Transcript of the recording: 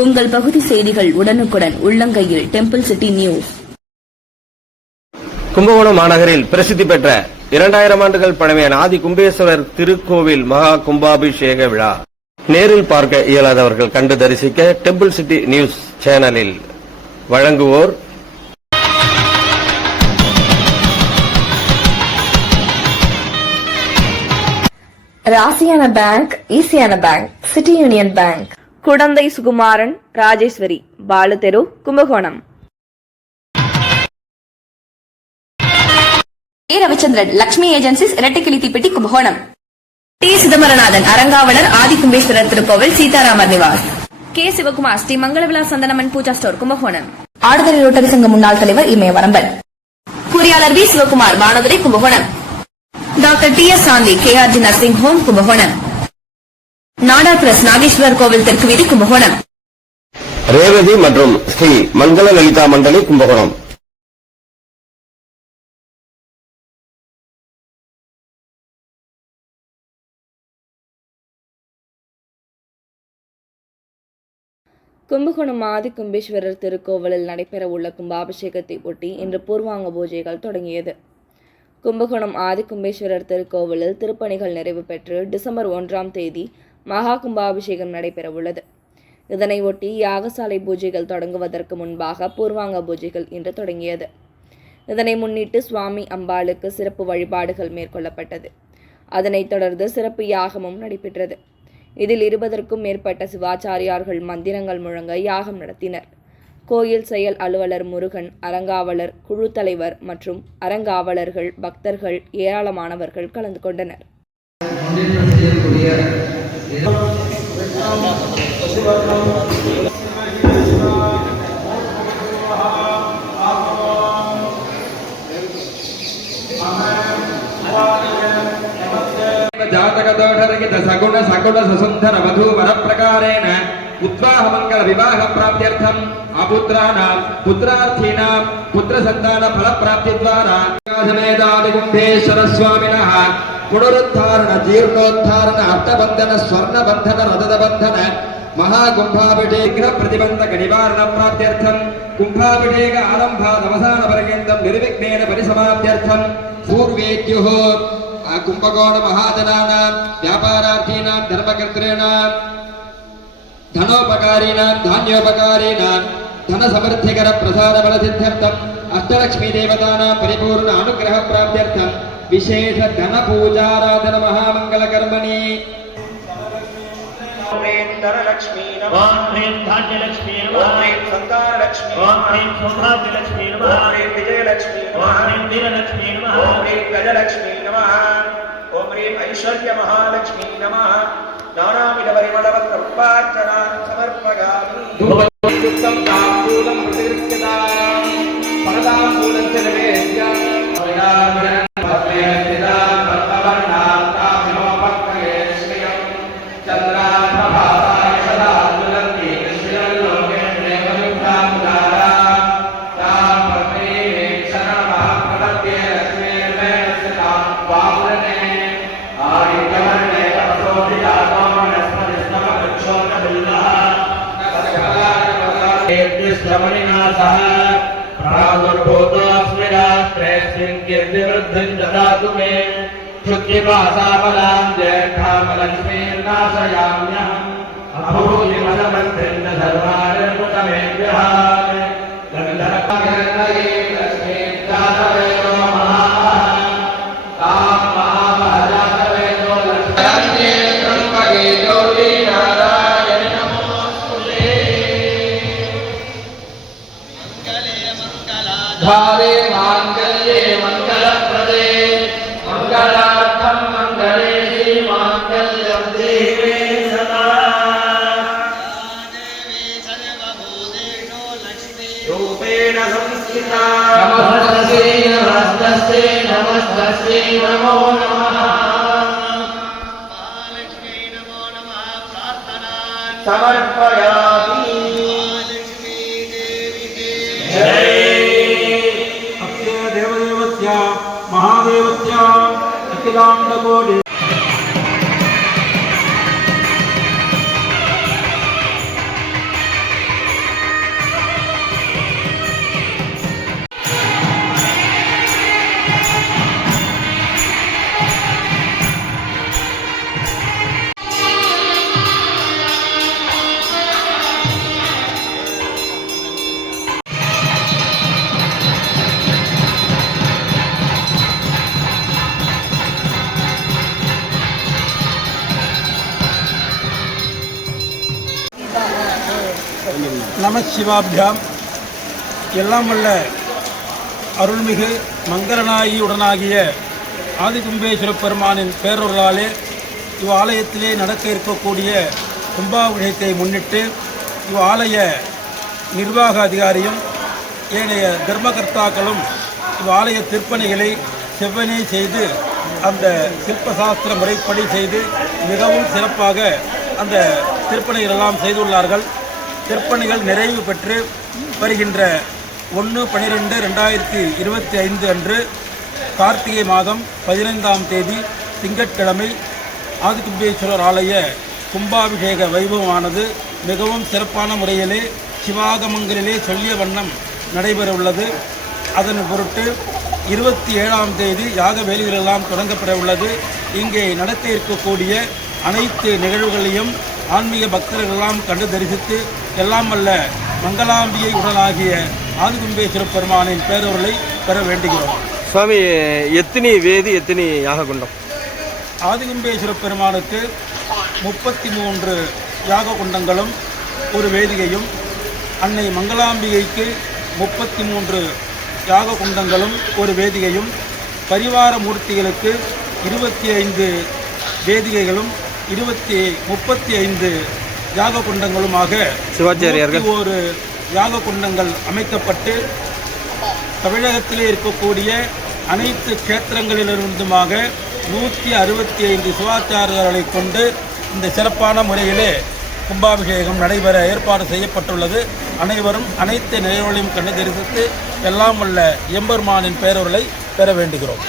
உங்கள் பகுதி செய்திகள் உடனுக்குடன் உள்ளங்கையில் டெம்பிள் சிட்டி நியூஸ். கும்பகோணம் மாநகரில் பிரசித்தி பெற்ற 2000 ஆண்டுகள் பழமையான ஆதி கும்பேஸ்வரர் திருக்கோவில் மகா கும்பாபிஷேக விழா நேரில் பார்க்க இயலாதவர்கள் கண்டு தரிசிக்க டெம்பிள் சிட்டி நியூஸ் சேனலில் வழங்குவோர் ராசியான பேங்க், ஈசியான bank, City Union Bank. Kudanthai Sukumaran, Rajeswari, Balu தெரு, Kumbakonam. A Ravichandran, Lakshmi agencies, Irattaikilithippatti, Kumbakonam. T Chidambaranathan, அரங்காவலர், ஆதி கும்பேஸ்வரர் திருக்கோவில், சீதாராமர் நிவாஸ். கே சிவகுமார், ஸ்ரீ மங்களவிலா சந்தனமன் பூஜா ஸ்டோர், கும்பகோணம். ஆடுதுறை ரோட்டரி சங்க முன்னாள் தலைவர் இமயவரம்பன். பொறியாளர் V Sivakumar, Vanadurai, Kumbakonam. Doctor T S Shanthi, KRG nursing home, Kumbakonam. Nadar press, Nageswarar கோவில் தெற்கு வீதி, கும்பகோணம். ரேவதி மற்றும் ஸ்ரீ மங்கள லலிதா மண்டலி, கும்பகோணம். கும்பகோணம் ஆதி கும்பேஸ்வரர் திருக்கோவிலில் நடைபெறவுள்ள கும்பாபிஷேகத்தை ஒட்டி இன்று பூர்வாங்க பூஜைகள் தொடங்கியது. கும்பகோணம் ஆதி கும்பேஸ்வரர் திருக்கோவிலில் திருப்பணிகள் நிறைவு பெற்று டிசம்பர் 1ஆம் தேதி மகா கும்பாபிஷேகம் நடைபெறவுள்ளது. இதனை ஒட்டி யாகசாலை பூஜைகள் தொடங்குவதற்கு முன்பாக பூர்வாங்க பூஜைகள் இன்று தொடங்கியது. இதனை முன்னிட்டு சுவாமி அம்பாளுக்கு சிறப்பு வழிபாடுகள் மேற்கொள்ளப்பட்டது. அதனைத் தொடர்ந்து சிறப்பு யாகமும் நடைபெற்றது. இதில் 20க்கும் மேற்பட்ட சிவாச்சாரியார்கள் மந்திரங்கள் முழங்க யாகம் நடத்தினர். கோயில் செயல் அலுவலர் முருகன், அரங்காவலர், குழு தலைவர் மற்றும் அரங்காவலர்கள், பக்தர்கள் ஏராளமானவர்கள் கலந்து கொண்டனர். ಜಾತಕ ದೋಷರಹಿತ ಸಗುಣ ಸಗುಣ ಸುಸುಂದರ ವಧೂವರ ಪ್ರಕಾರೇಣ ಉತ್ಸಾಹ ಮಂಗಲ ವಿವಾಹ ಪ್ರಾಪ್ತ್ಯರ್ಥಂ ಅಪುತ್ರಾಣಾಂ ಪುತ್ರಾರ್ಥೀನಾಂ ಪುತ್ರ ಸಂತಾನ ಫಲ ಪ್ರಾಪ್ತಿ ದ್ವಾರ ಸಮೇತಾದಿ ಕುಂಭೇಶ್ವರ ಸ್ವಾಮಿನಃ ಪುನರುದ್ಧಾರಣ ಜೀರ್ಣೋದ್ಧಾರಣ ಅರ್ಥಬಂಧನ ಸ್ವರ್ಣ ಬಂಧನ ರಥದ ಬಂಧನ ಮಹಾಕುಂಭಾಭಿಷೇಕ ಪ್ರತಿಬಂಧಕ ನಿವಾರಣ ಪ್ರಾಪ್ತ್ಯರ್ಥಂ ಕುಂಭಾಭಿಷೇಕ ಆರಂಭಾದವಸಾನ ಪರ್ಯಂತಂ ನಿರ್ವಿಘ್ನೇನ ಪರಿಸಮಾಪ್ತ್ಯರ್ಥಂ ಪೂರ್ವೇದ್ಯುಃ ಕುಂಭಕೋಣ ಮಹಾಜನಾನಾಂ ವ್ಯಾಪಾರಾರ್ಥೀನಾಂ ಧರ್ಮಕರ್ತॄಣಾಂ ಧನೋಪಕಾರೀಣಾಂ ಧಾನ್ಯೋಪಕಾರೀಣಾಂ ಧನ ಸಮೃದ್ಧಿಕರ ಪ್ರಸಾದ ಬಲ ಸಿದ್ಧಾರ್ಥಂ ಅಷ್ಟಲಕ್ಷ್ಮೀ ದೇವತಾನಾಂ ಪರಿಪೂರ್ಣ ಅನುಗ್ರಹ ಪ್ರಾಪ್ತ್ಯರ್ಥಂ ವಿಶೇಷ ಧನ ಪೂಜಾರಾಧನ ಮಹಾಮಂಗಲ ಕರ್ಮಣಿ. ओम ह्रीं धनलक्ष्मी नमः, ओम ह्रीं धान्यलक्ष्मी नमः, ओम ह्रीं संतानलक्ष्मी नमः, ओम ह्रीं सौभाग्यलक्ष्मी नमः, ओम ह्रीं विजयलक्ष्मी नमः, ओम ह्रीं धीरलक्ष्मी नमः, ओम ह्रीं गजलक्ष्मी नमः, ओम ह्रीं ऐश्वर्यमहालक्ष्मी नमः. नानाविध परिमलवत्र पुष्पार्चनां समर्पयामि. धूपयुक्तं ताम्बूलं प्रतिगृह्यतां परताम्बूलं च निवेद्य प्रादुर्भूतोऽस्मि राष्ट्रेऽस्मिन् कीर्तिवृद्धिं ददातु मे. क्षुद्धिपाशाबलां ज्येष्ठामलक्ष्मीर्नाशयाम्यहम् अभूतिमनमन्त्रिं न सर्वानिर्मुतमेभ्यः. धारे मांगल्ये मंगलप्रदे मंगलार्थं मंगले मांगल्यं देवे सदा. रूपेण संस्थिता नमस्तस्यै नमस्तस्यै नमस्तस्यै नमो नमः. महालक्ष्मी नमो नमः प्रार्थनां समर्पयामि. जय महादेवस्य अखिलाण्डकोटि நம சிவாபியாம். எல்லாம் வல்ல அருள்மிகு மங்களநாயகியுடனாகிய ஆதிகும்பேஸ்வர பெருமானின் பேரொருளாலே இவ்வாலயத்திலே நடக்க இருக்கக்கூடிய கும்பாபிஷேகத்தை முன்னிட்டு இவ்வாலய நிர்வாக அதிகாரியும் ஏனைய தர்மகர்த்தாக்களும் இவ்வாலய திருப்பணிகளை செவ்வனே செய்து அந்த சிற்பசாஸ்திர முறைப்படி செய்து மிகவும் சிறப்பாக அந்த திருப்பணிகள் எல்லாம் செய்துள்ளார்கள். திருப்பணிகள் நிறைவு பெற்று வருகின்ற 1/12/2025 அன்று கார்த்திகை மாதம் 15ஆம் தேதி திங்கட்கிழமை ஆதிகும்பேஸ்வரர் ஆலய கும்பாபிஷேக வைபவமானது மிகவும் சிறப்பான முறையிலே சிவாகமங்களிலே சொல்லிய வண்ணம் நடைபெற உள்ளது. அதன் பொருட்டு 27ஆம் தேதி யாக வேலைகளெல்லாம் தொடங்கப்பட உள்ளது. இங்கே நடக்க இருக்கக்கூடிய அனைத்து நிகழ்வுகளையும் ஆன்மீக பக்தர்களெல்லாம் கண்டு தரிசித்து எல்லாம் வல்ல மங்களாம்பிகை உடனாகிய ஆதிகும்பேஸ்வர பெருமானின் பேரொருளை பெற வேண்டுகிறோம். சுவாமி, எத்தனை வேதி எத்தனை யாக குண்டம்? ஆதிகும்பேஸ்வர பெருமானுக்கு 33 யாக குண்டங்களும் ஒரு வேதிகையும், அன்னை மங்களாம்பிகைக்கு 33 யாக குண்டங்களும் ஒரு வேதிகையும், பரிவார மூர்த்திகளுக்கு 25 வேதிகைகளும் 35 யாக குண்டங்களுமாக சிவாச்சாரியார்கள் 1 யாக குண்டங்கள் அமைக்கப்பட்டு தமிழகத்திலே இருக்கக்கூடிய அனைத்து க்ஷேத்திரங்களிலிருந்துமாக 165 சிவாச்சாரியர்களை கொண்டு இந்த சிறப்பான முறையிலே கும்பாபிஷேகம் நடைபெற ஏற்பாடு செய்யப்பட்டுள்ளது. அனைவரும் அனைத்து நிகழ்வுகளையும் கண்டு தரிசித்து எல்லாம் உள்ள எம்பெருமானின் பேரொருளை பெற வேண்டுகிறோம்.